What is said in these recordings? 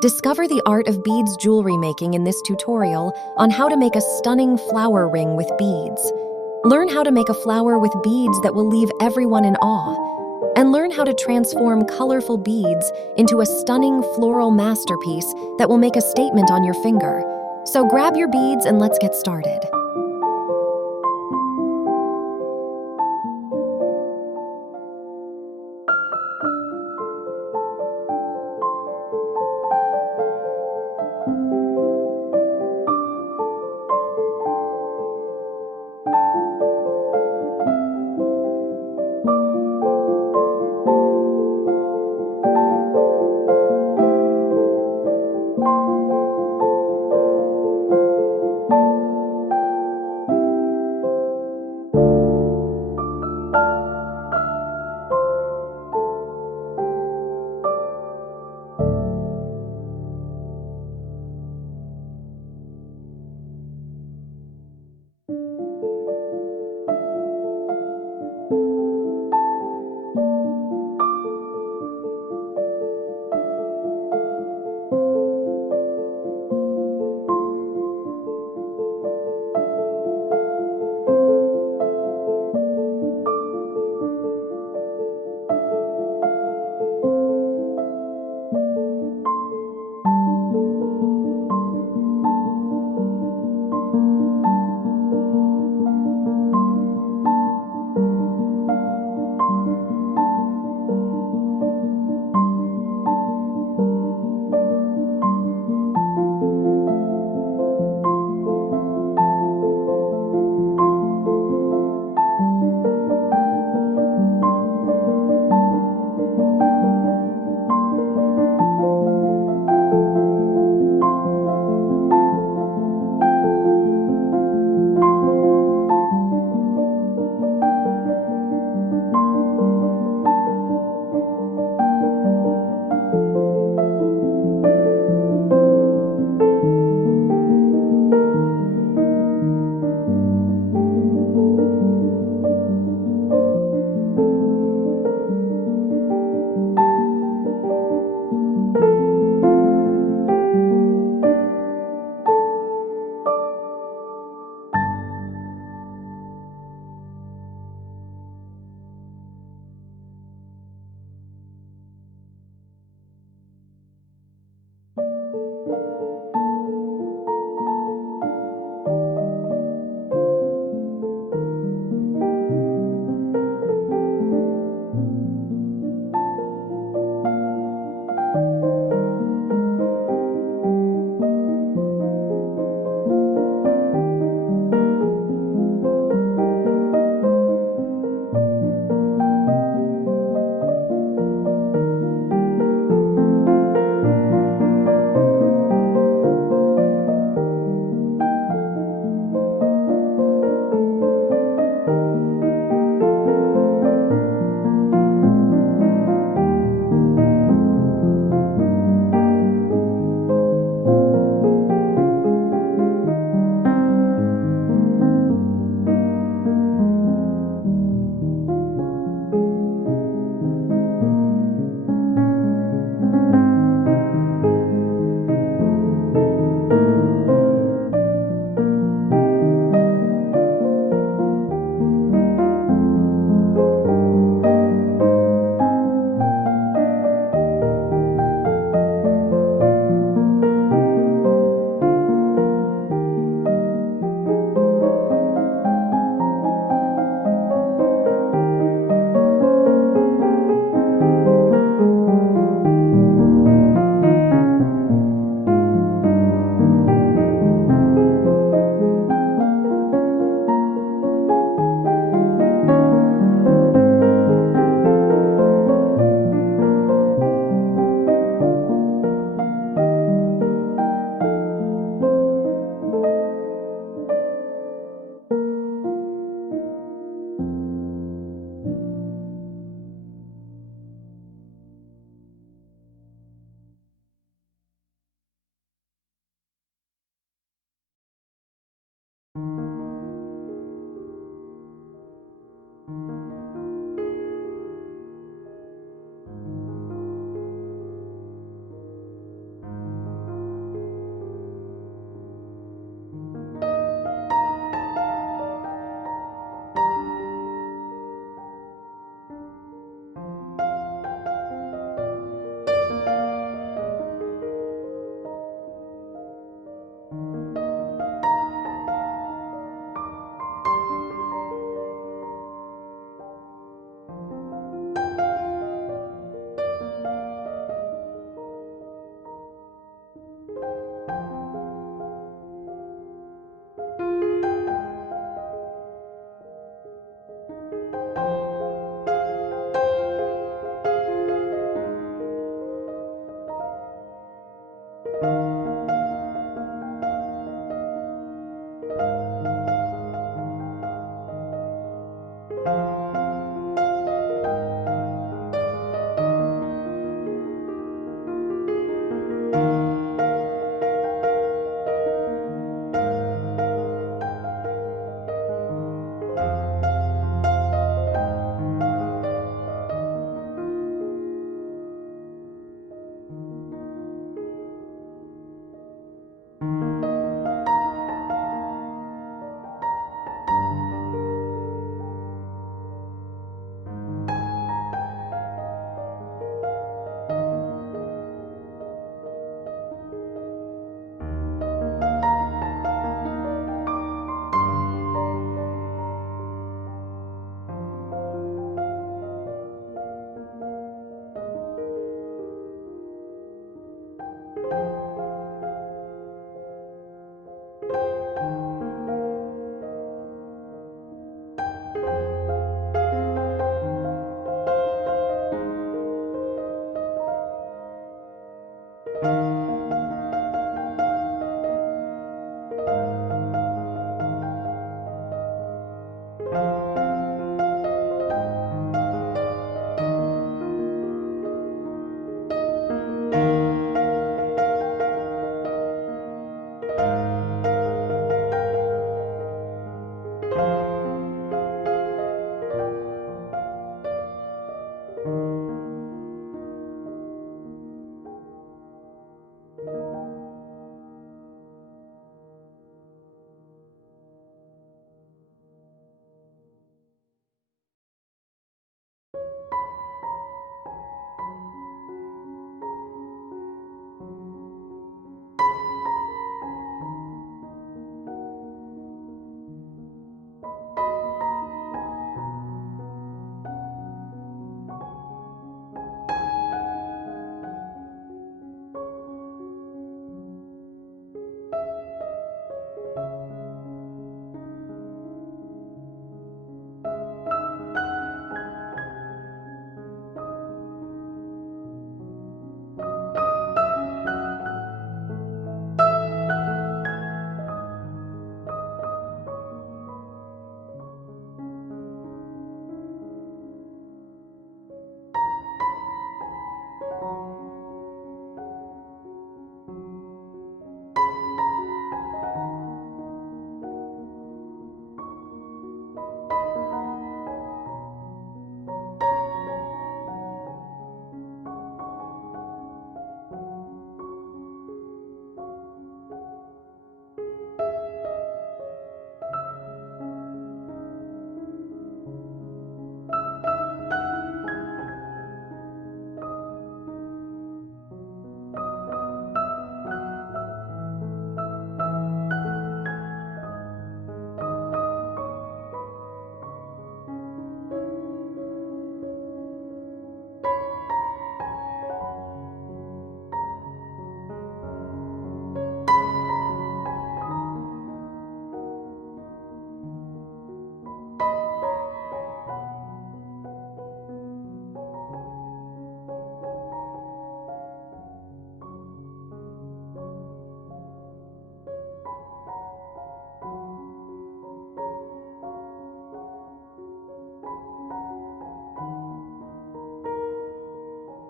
Discover the art of beads jewelry making in this tutorial on how to make a stunning flower ring with beads. Learn how to make a flower with beads that will leave everyone in awe. And learn how to transform colorful beads into a stunning floral masterpiece that will make a statement on your finger. So grab your beads and let's get started.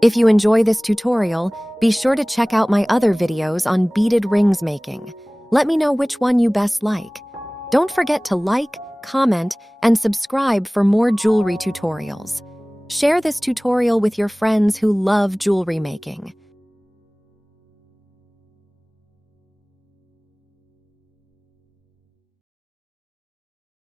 If you enjoy this tutorial, be sure to check out my other videos on beaded rings making. Let me know which one you best like. Don't forget to like, comment, and subscribe for more jewelry tutorials. Share this tutorial with your friends who love jewelry making.